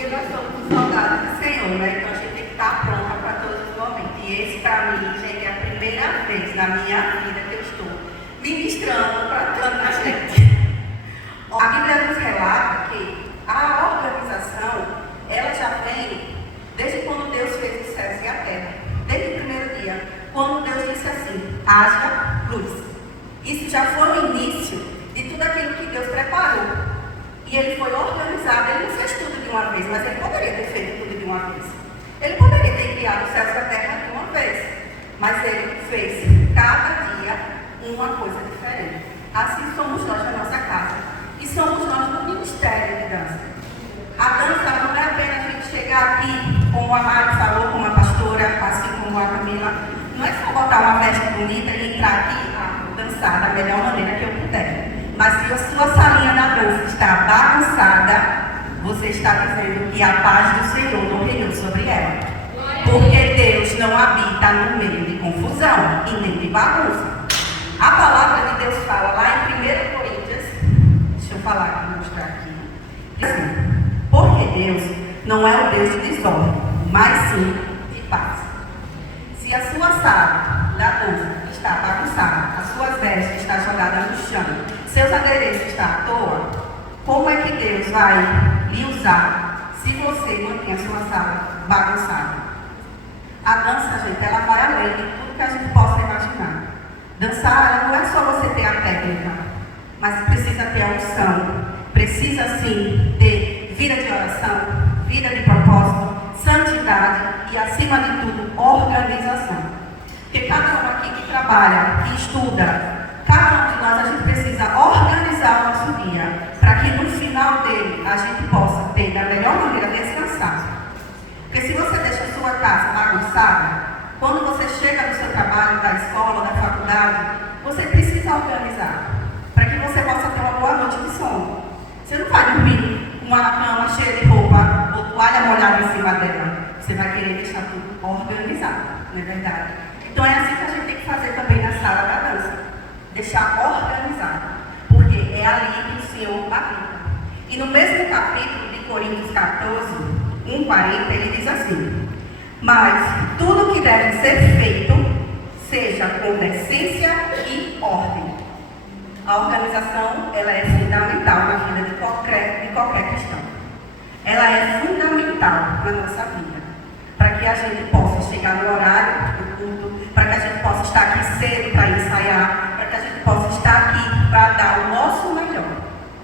Porque nós somos os soldados do Senhor, né? Então a gente tem que estar pronta para todos os momentos. E esse, para mim, gente, é a primeira vez na minha vida que eu estou ministrando para tanta gente. A Bíblia nos relata que a organização, ela já vem desde quando Deus fez os céus e a terra. Desde o primeiro dia, quando Deus disse assim, haja luz. Isso já foi o início de tudo aquilo que Deus preparou. E ele foi organizado, ele não fez tudo de uma vez, mas ele poderia ter feito tudo de uma vez. Ele poderia ter criado os céus e a terra de uma vez, mas ele fez cada dia uma coisa diferente. Assim somos nós na nossa casa. E somos nós no ministério de dança. A dança não é apenas a gente chegar aqui, como a Mari falou, como a pastora, assim como a Camila. Não é só botar uma veste bonita e entrar aqui a dançar da melhor maneira que eu puder. Mas se a sua salinha da dança está bagunçada, você está dizendo que a paz do Senhor não reinou sobre ela. Porque Deus não habita no meio de confusão e nem de bagunça. A palavra de Deus fala lá em 1 Coríntios, deixa eu falar aqui, mostrar aqui. Assim, porque Deus não é o Deus de desordem, mas sim de paz. Se a sua sala da dança está bagunçada, as suas vestes estão jogadas no chão, seus adereços estão à toa, como é que Deus vai lhe usar se você mantém a sua sala bagunçada? A dança, gente, ela vai além de tudo que a gente possa imaginar. Dançar não é só você ter a técnica, mas precisa ter a unção, precisa sim ter vida de oração, vida de propósito, santidade e, acima de tudo, organização. Porque cada um aqui que trabalha, que estuda, cada um de nós, a gente precisa organizar o nosso dia, para que no final dele a gente possa ter da melhor maneira descansar. Porque se você deixa a sua casa bagunçada, quando você chega no seu trabalho, da escola, da faculdade, você precisa organizar, para que você possa ter uma boa noite de sono. Você não vai dormir com uma cama cheia de roupa ou toalha molhada em cima dela. Você vai querer deixar tudo organizado, não é verdade? Então é assim que a gente tem que fazer também na sala da dança. Deixar organizado, porque é ali que o Senhor habita. E no mesmo capítulo de Coríntios 14, 1:40, ele diz assim: mas tudo que deve ser feito, seja com decência e ordem. A organização, ela é fundamental na vida de qualquer cristão. Ela é fundamental na nossa vida, para que a gente possa chegar no horário do culto, para que a gente possa estar aqui cedo para ensaiar, para que a gente possa estar aqui para dar o nosso melhor.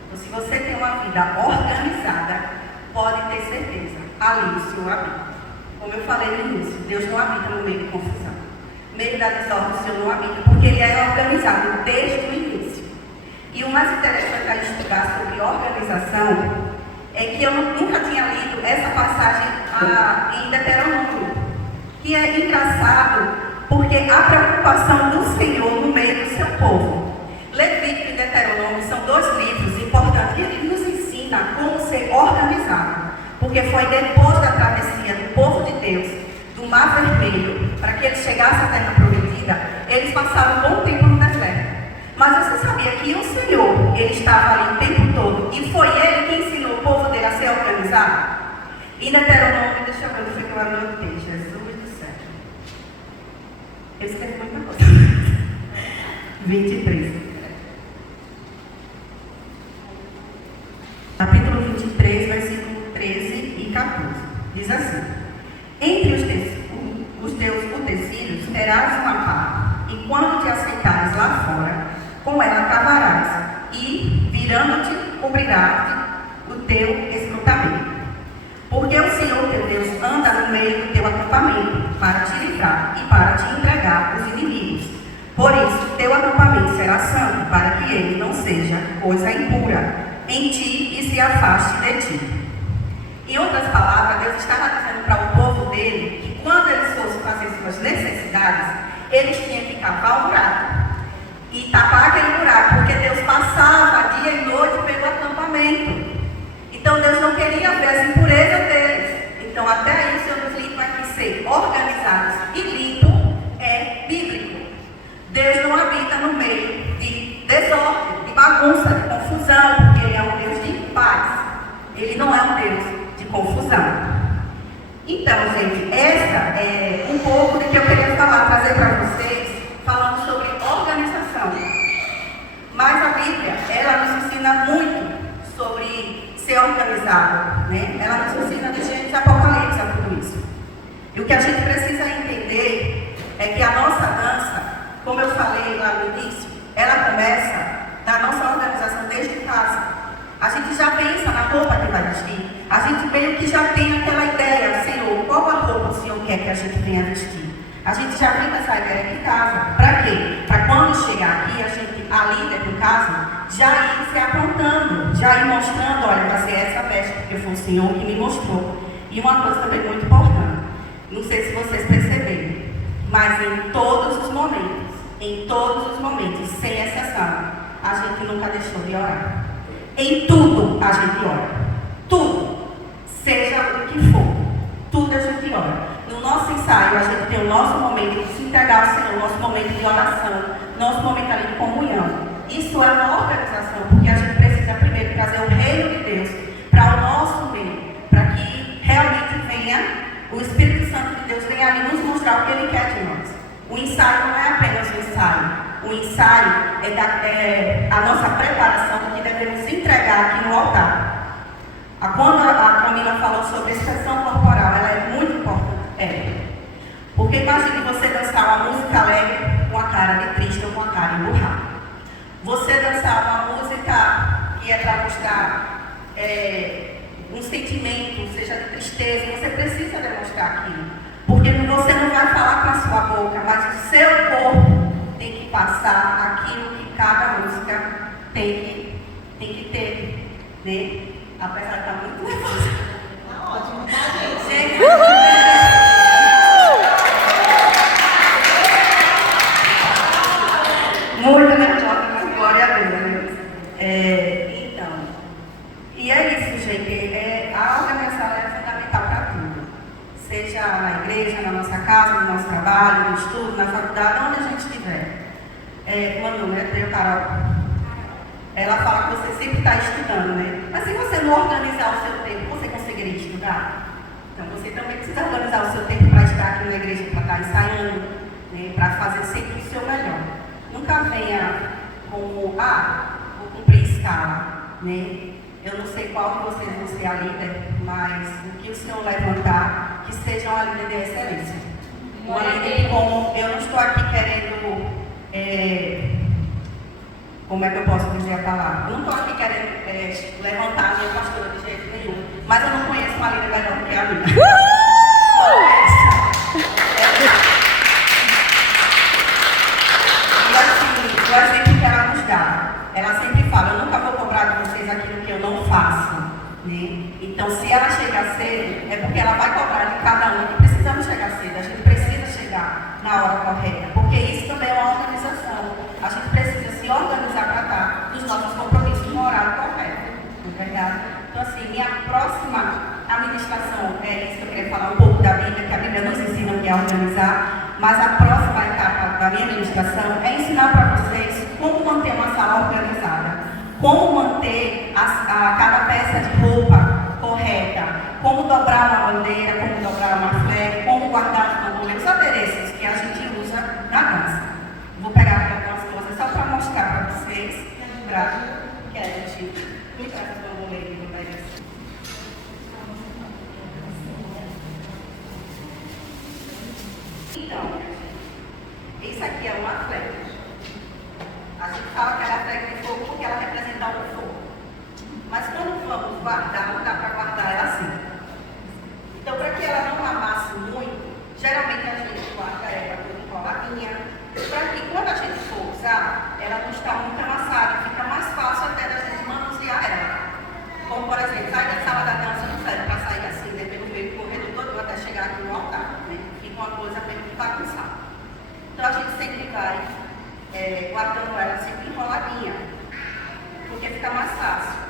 Então, se você tem uma vida organizada, pode ter certeza, ali o Senhor habita. Como eu falei no início, Deus não habita no meio de confusão. No meio da desordem, o Senhor não habita, porque Ele é organizado desde o início. E o mais interessante a estudar sobre organização é que eu nunca tinha lido essa passagem em Deuteronômio, que é engraçado, porque a preocupação do Senhor no meio do seu povo. Levítico e Deuteronômio são dois livros importantes, e ele nos ensina como ser organizado, porque foi depois da travessia do povo de Deus, do Mar Vermelho, para que eles chegassem à Terra Prometida, eles passaram um bom tempo no deserto. Mas você sabia que o Senhor, Ele estava ali o tempo todo, e foi Ele que ensinou o povo dele a ser organizado? E Deuteronômio, deixa eu ver onde foi que eu anotei, Jesus do céu. Eu escrevi muita coisa. 23. Capítulo 23, versículo 13 e 14. Diz assim: entre os teus utensílios terás uma pá, e quando te aceitares lá fora, com ela cavarás, e virando-te, cobrirás o teu escrutamento. Porque o Senhor teu Deus anda no meio do teu acampamento, para te livrar e para te entregar os inimigos. Por isso, teu acampamento será santo, para que ele não seja coisa impura em ti e se afaste de ti. Em outras palavras, Deus estava dizendo para o povo dele que quando eles fossem fazer suas necessidades, eles tinham que cavar um buraco e tapar aquele buraco, porque Deus passava dia e noite pelo acampamento. Então Deus não queria ver as impurezas deles. Então até aí o Senhor nos limpa que ser organizados e limpo é bíblico. Deus não habita no meio de desordem, de bagunça, de confusão, porque Ele é um Deus de paz. Ele não é um Deus de confusão. Então, gente, essa é um pouco do que eu queria falar, trazer para vocês, falando sobre organização. Mas a Bíblia, ela nos ensina muito sobre ser organizado, né? Ela nos ensina de Gênesis a Apocalipse a tudo isso. E o que a gente precisa entender é que a nossa dança, como eu falei lá no início, ela começa da nossa organização desde casa. A gente já pensa na roupa que vai vestir. A gente meio que já tem aquela ideia, Senhor, qual a roupa o Senhor quer que a gente venha vestir? A gente já vem com essa ideia de casa. Para quê? Para quando chegar aqui, a gente, a líder do caso, já ir se apontando, já ir mostrando, olha, vai ser essa veste, porque foi o Senhor que me mostrou. E uma coisa também muito importante, não sei se vocês perceberam, mas em todos os momentos, sem exceção, a gente nunca deixou de orar. Em tudo a gente ora. Tudo. Seja o que for. Tudo a gente ora. No nosso ensaio, a gente tem o nosso momento de se entregar ao Senhor, nosso momento de oração, nosso momento ali de comunhão. Isso é uma organização, porque a gente precisa primeiro trazer o reino de Deus para o nosso meio, para que realmente venha, o Espírito Santo de Deus venha ali nos mostrar o que Ele quer de nós. O ensaio não é apenas um ensaio. O ensaio é a nossa preparação do que devemos entregar aqui no altar. Quando a Camila falou sobre a expressão corporal, ela é muito importante. Porque imagine você dançar uma música alegre com a cara de triste ou com a cara emburrada. Você dançar uma música que é para mostrar um sentimento, seja de tristeza, você precisa demonstrar aquilo. Porque você não vai falar com a sua boca, mas o seu corpo tem que passar aquilo que cada música tem que ter, né? Apesar de estar muito nervosa. Tá ótimo, tá, gente? Muito nervosa, mas glória a Deus, né? Então, e é isso, gente. A organização é fundamental para tudo. Seja na igreja, na nossa casa, no nosso trabalho, no estudo, na faculdade, onde a gente estiver. Manu, né? Tem o Carol. Ela fala que você sempre está estudando, né? Mas se você não organizar o seu tempo, você conseguiria estudar? Então você também precisa organizar o seu tempo para estar aqui na igreja, para estar ensaiando, né? Para fazer sempre o seu melhor. Nunca venha como, vou cumprir escala, né? Eu não sei qual de vocês vão ser a líder, mas o que o Senhor levantar, que seja uma líder de excelência. Uma líder como eu não estou aqui querendo, como é que eu posso dizer a palavra? Eu não estou aqui querendo levantar a minha pastora de jeito nenhum, mas eu não conheço uma líder melhor do que a minha. E assim, o exemplo que ela nos dá, ela sempre fala, eu nunca vou cobrar de vocês aquilo que eu não faço, né? Então, se ela chega cedo, é porque ela vai cobrar de cada um, que precisamos chegar cedo, a gente precisa chegar na hora correta, porque isso também é uma organização. A gente precisa se organizar para estar nos nossos compromissos no horário correto, não é verdade? Então, assim, minha próxima administração é isso que eu queria falar um pouco da Bíblia, que a Bíblia nos ensina o que é organizar, mas a próxima etapa da minha administração é ensinar para vocês como manter uma sala organizada, como manter cada peça de roupa correta, como dobrar uma bandeira, como dobrar uma flag, como guardar os tamborins, os adereços que a gente usa na dança. Vou pegar aqui algumas coisas só para mostrar para vocês e lembrar que a gente me traz o tamborim no Brasil. Então, isso aqui é uma flag. A gente fala que ela é flag de fogo porque ela representa o fogo. Mas quando vamos guardar, não dá para guardar ela assim. Então, para que ela não amasse muito, geralmente a gente guarda ela toda enroladinha, para que quando a gente for usar, ela não está muito amassada, fica mais fácil até da gente manusear ela. Como, por exemplo, sai da sala da dança, não serve para sair assim, né, pelo meio do corredor todo até chegar aqui no altar, né? Fica uma coisa meio que bagunçada. Então, a gente sempre vai guardando ela sempre enroladinha, porque fica mais fácil.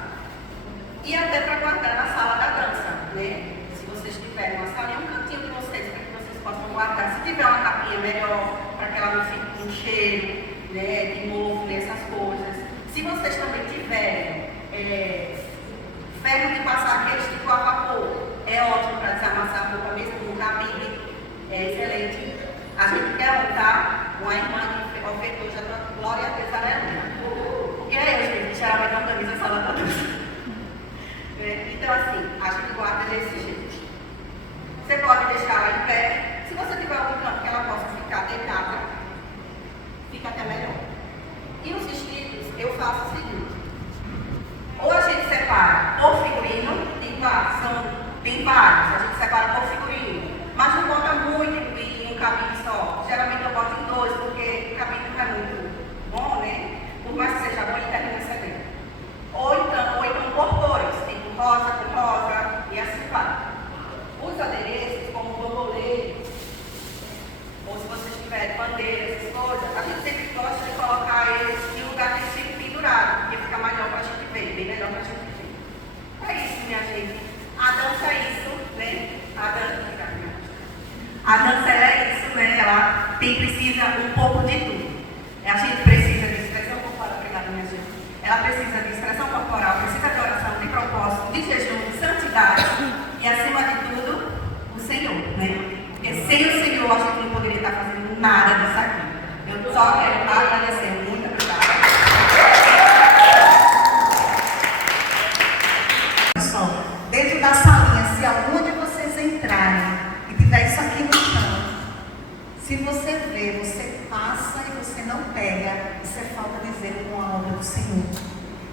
E até para guardar na sala da dança, né? Se vocês tiverem uma salinha, um cantinho de vocês, para que vocês possam guardar. Se tiver uma capinha melhor, para que ela não fique com cheiro, né, de mofo, essas coisas. Se vocês também tiverem ferro de passar aquele tipo a vapor. É ótimo para desamassar a roupa mesmo, no cabine. É excelente. A gente quer montar uma irmã que ofertou já para Glória a Deus, aleluia. Porque é eu, gente, geralmente uma camisa só para Deus. Então, assim, a gente guarda desse jeito. Você pode deixar ela em pé. Se você tiver algum canto que ela possa ficar deitada, fica até melhor. E os vestidos, eu faço o seguinte. Ou a gente separa por figurino, tem vários, a gente separa por figurino. Mas não bota muito em um cabide só. Geralmente eu boto em dois, porque o cabide não é muito bom, né? Por mais que seja bom, ele termina excelente. Ou então por cores, tem rosa com rosa e assim vai. Os adereços, como bambolê, ou se vocês tiverem bandeiras, essas coisas, a gente sempre gosta de colocar eles em lugar que eles ficam pendurados, porque fica melhor para a gente ver, bem melhor para a gente ver. É isso, minha gente. A dança é isso, né? A dança é isso, né? Ela precisa um pouco de tudo. A gente precisa de expressão corporal, obrigada, minha gente. Ela precisa de expressão corporal, precisa de oração, de propósito, de jejum, de santidade e, acima de tudo, o Senhor, né? Porque sem o Senhor a gente não poderia estar fazendo nada disso aqui. Eu só quero agradecer. Muito obrigada. Pessoal, dentro da salinha, se algum de vocês entrarem e tiver isso aqui no chão, se você vê, você passa e você não pega, isso é falta de zelo com a obra do Senhor.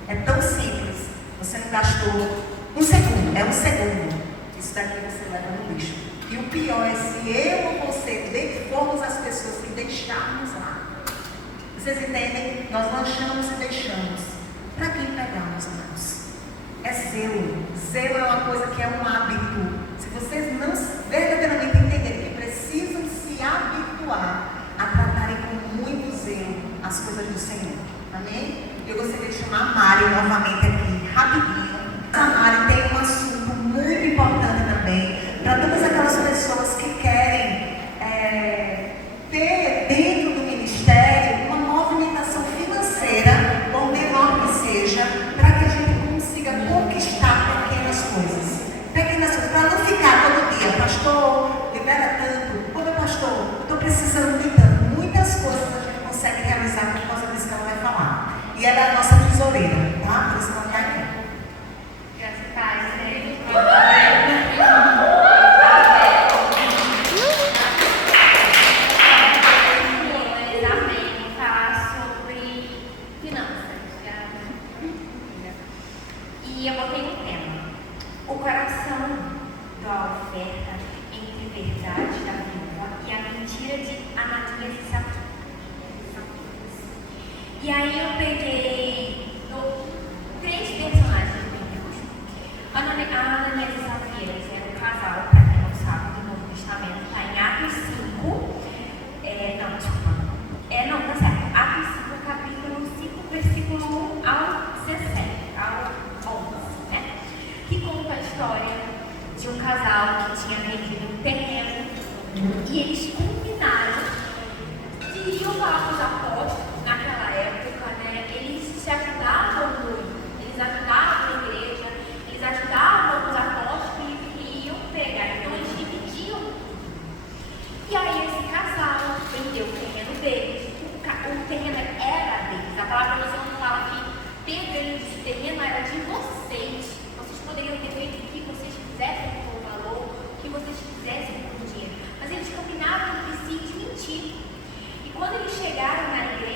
É tão simples. Você não gastou um segundo, é um segundo. Isso daqui você leva no lixo. E o pior é se eu ou você formos as pessoas que deixarmos lá. Vocês entendem? Nós lanchamos e deixamos. Para quem pegamos, amados? É zelo. Zelo é uma coisa que é um hábito. Se vocês não verdadeiramente entenderem que precisam se habituar a tratarem com muito zelo as coisas do Senhor. Amém? Eu gostaria de chamar a Mari novamente aqui, rapidinho. A Mari tem um assunto muito importante também para todas aquelas pessoas que querem ter dentro do ministério uma movimentação financeira, por menor que seja, para que a gente consiga conquistar pequenas coisas. Pequenas coisas, para não ficar todo dia, pastor, libera tanto, ô meu pastor, eu estou precisando de tanto. Muitas coisas a gente consegue realizar por causa disso que ela vai falar. E ela é a nossa tesoureira, tá? Por isso que ela está aqui. Graças a Deus, né? E eu botei um tema: o coração da oferta entre verdade da Bíblia e a mentira de Ananias e Safira. E aí eu peguei três personagens bíblicos. Ananias e Safira eram um casal, para quem não sabe, do Novo Testamento, está em Atos 5. Tá certo. Atos 5, capítulo 5, versículo 1 ao 17, ao 11, né? Que conta a história de um casal que tinha vendido um terreno e eles combinaram de ir falar com os apóstolos naquela época, né? Eles se ajudavam muito, eles ajudavam a igreja, eles ajudavam os apóstolos que iam pegar, então eles dividiam. E aí esse casal vendeu o terreno deles. O terreno era deles. A palavra de Deus não fala que Pedro ele disse: o terreno era de vocês. Vocês poderiam ter feito o que vocês quisessem com o valor, o que vocês quisessem com o dinheiro. Mas eles combinaram entre si de mentir. E quando eles chegaram na igreja,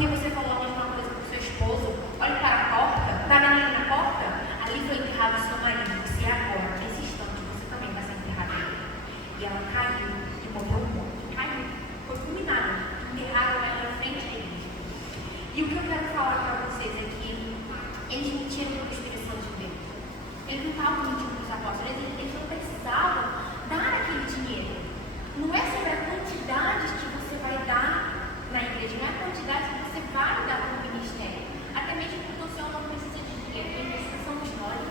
porque você falou a mesma coisa com seu esposo, olhe para a porta, está ali na porta, ali foi enterrado o seu marido, você agora, nesse instante, você também vai ser enterrado ali. E ela caiu e morreu morto, caiu, foi fulminada, enterraram ela na frente da igreja. E o que eu quero falar para vocês é que eles mentiram para o Espírito Santo de Deus. Eles não estavam mentindo para os apóstolos, eles não precisavam dar aquele dinheiro. Não é sobre a quantidade que você vai dar na igreja, não é a quantidade que você vai dar para o ministério. Até mesmo porque o Senhor não precisa de dinheiro, quem precisa somos nós,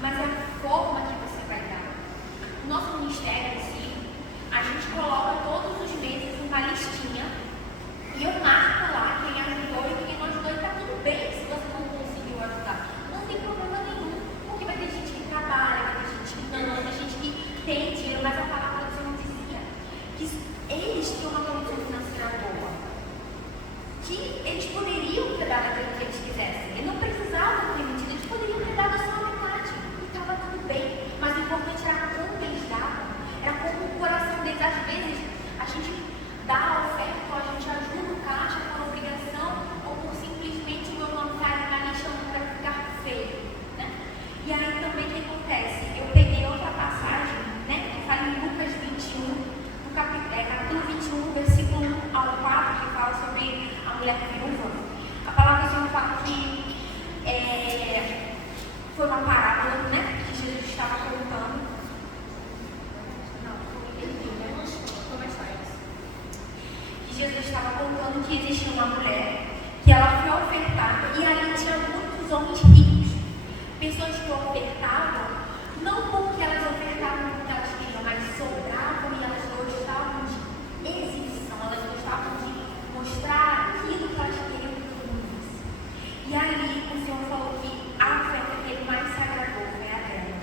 mas é a forma que você vai dar. O nosso ministério em si, a gente coloca todos os meses uma listinha e eu marco lá quem ajudou e quem não ajudou, e está tudo bem se você não conseguiu ajudar. Não tem problema nenhum, porque vai ter gente que trabalha, vai ter gente que não, vai ter gente que tem dinheiro, mas a palavra do Senhor dizia que eles tinham uma condição financeira boa, que eles poderiam ter dado aquilo que eles quisessem. Eles não precisavam ter mentido, eles poderiam ter dado só a metade, e estava tudo bem. Mas o importante era como eles davam, era como o coração deles. Às vezes, a gente dá a oferta, ou a gente ajuda o caixa por obrigação, ou por simplesmente o meu nome cair na lista não para ficar feio, né? E aí também o que acontece? Eu peguei outra passagem, né? Que fala em Lucas 21, no capítulo 21, versículo 1 ao 4, que fala sobre a mulher viúva. A palavra do Senhor fala que foi uma parábola, né? Que Jesus estava contando. Que Jesus estava contando que existia uma mulher, que ela foi ofertada, e ali tinha muitos homens ricos. Pessoas que ofertavam, não porque elas ofertavam porque elas queriam, mas sobravam e elas gostavam de exibição, elas gostavam de mostrar aquilo que elas queriam que todo mundo visse. E ali o Senhor falou que a oferta que ele mais se agradou foi a dela.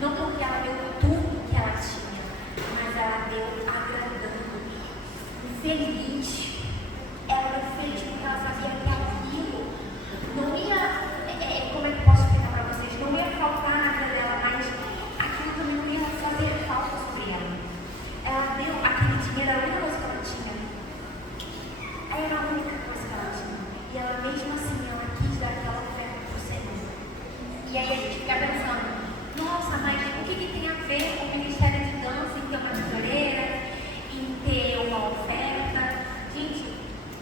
Não porque ela deu tudo que ela tinha, mas ela deu agradando, feliz. Ela era feliz porque ela sabia que aquilo não ia, como é que eu posso explicar para vocês? Não ia faltar na vida dela, mas aquilo também não ia fazer falta sobre ela. Ela deu aquele dinheiro, era a única coisa que ela tinha. Era a única coisa que ela tinha. E ela mesmo assim, ela quis dar aquela oferta para o Senhor. E aí a gente fica pensando, nossa, mas o que tem a ver com o ministério de dança em ter uma tesoureira, em ter uma oferta? Gente,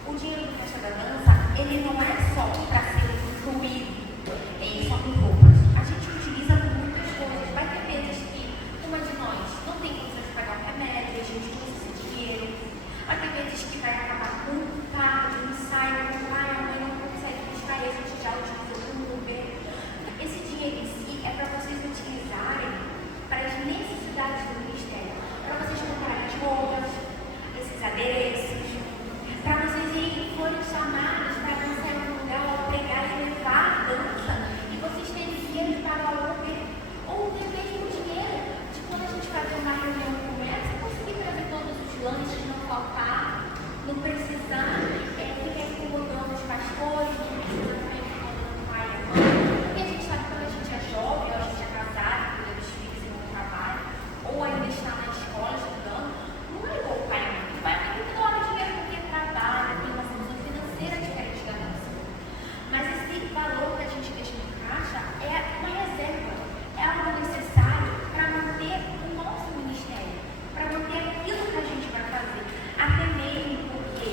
o dinheiro do festa da dança, ele não é só para ser incluído só com roupas. A gente utiliza muitas coisas. Vai ter vezes que uma de nós não tem condições de pagar um remédio, a gente usa esse dinheiro. Vai ter vezes que vai acabar com um carro de um ensaio, o pai, a mãe não consegue buscar, e a gente já utiliza um Uber. Esse dinheiro em si é para vocês utilizarem para as necessidades do ministério, para vocês comprarem as roupas, esses adereços, para vocês irem, forem chamados para dançar em um lugar, ou pregar e levar a dança, e vocês terem dinheiro para o Uber, ou ter mesmo dinheiro de quando a gente fazer uma reunião no comércio, conseguir trazer todos os lanches, não faltar, não precisar ficar incomodando os pastores, não precisar ficar incomodando o pai e a mãe, porque a gente sabe que quando a gente é jovem, ou a gente é casado, cuida dos filhos e não trabalha, ou ainda está na escola estudando, não é igual o pai e a mãe. O pai e a mãe não dá dinheiro porque trabalha, tem uma situação financeira diferente da nossa. Mas esse valor que a gente deixa no caixa é uma reserva, é algo necessário para manter o nosso ministério, para manter aquilo que a gente vai fazer. Até mesmo porque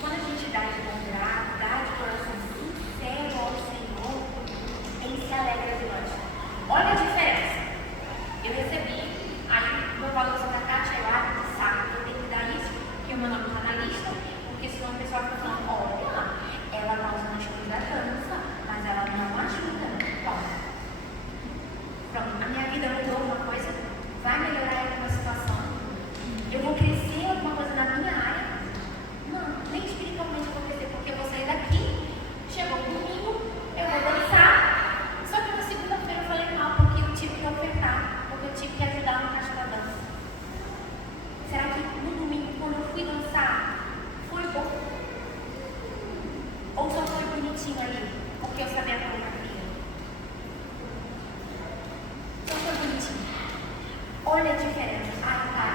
quando a gente dá de bom grado, dá de coração sincero ao Senhor, Ele se alegra de nós. Olha a diferença. Eu recebi, aí meu valor da caixa é lá, de saco, eu tenho que dar isso, porque o meu nome está na lista, porque senão o pessoal fica falando, olha lá, ela está usando as coisas da dança, mas ela não ajuda. Pronto, a minha vida mudou uma coisa, vai melhorar alguma situação, eu vou crescer alguma coisa na minha área? Não, nem espiritualmente eu vou crescer, porque eu vou sair daqui, chegou o domingo, eu vou dançar, só que na segunda-feira eu falei mal, porque eu tive que ofertar, porque eu tive que ajudar no caixa da dança. Será que no domingo, quando eu fui dançar, foi bom? Ou só foi bonitinho ali, porque eu sabia a coreografia? Só foi bonitinho. Olha a diferença. Ai, Pai,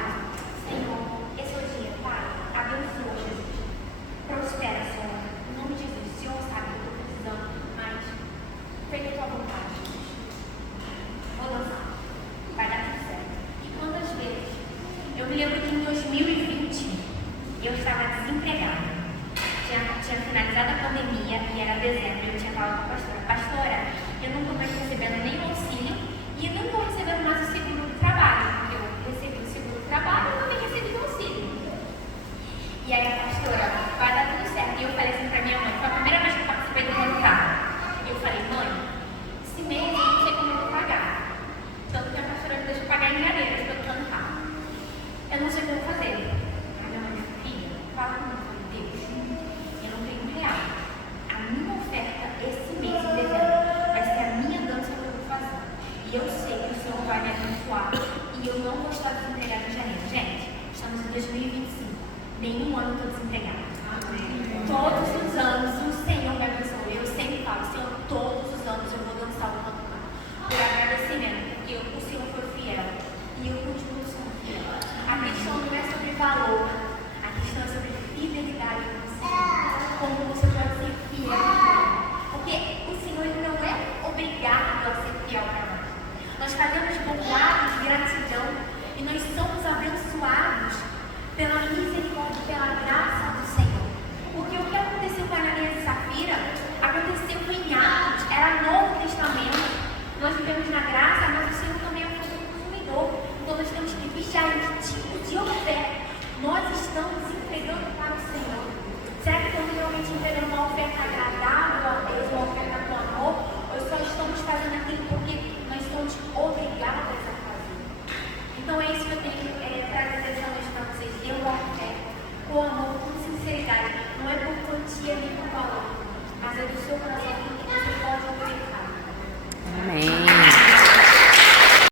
Senhor, esse é o dia, Pai, abençoa, Jesus. Prospera, Senhor, em nome E eu sei que o Senhor vai me abençoar. E eu não vou estar desempregada em janeiro. Gente, estamos em 2025. Nenhum ano eu estou desempregada. Todos os anos o Senhor me abençoou. Eu sempre falo, Senhor, todos os anos eu vou dançar o canto por agradecimento, porque o Senhor foi fiel. E eu continuo sendo fiel. A questão não é sobre valor, a questão é sobre fidelidade com o Senhor. Como você pode ser fiel. Porque o Senhor ele não é obrigado a ser fiel para nós. Nós fazemos bondade de gratidão e nós somos abençoados pela misericórdia, pela graça do Senhor. Porque o que aconteceu com a Ananias e Safira aconteceu em Atos, era Novo Testamento. Nós vivemos na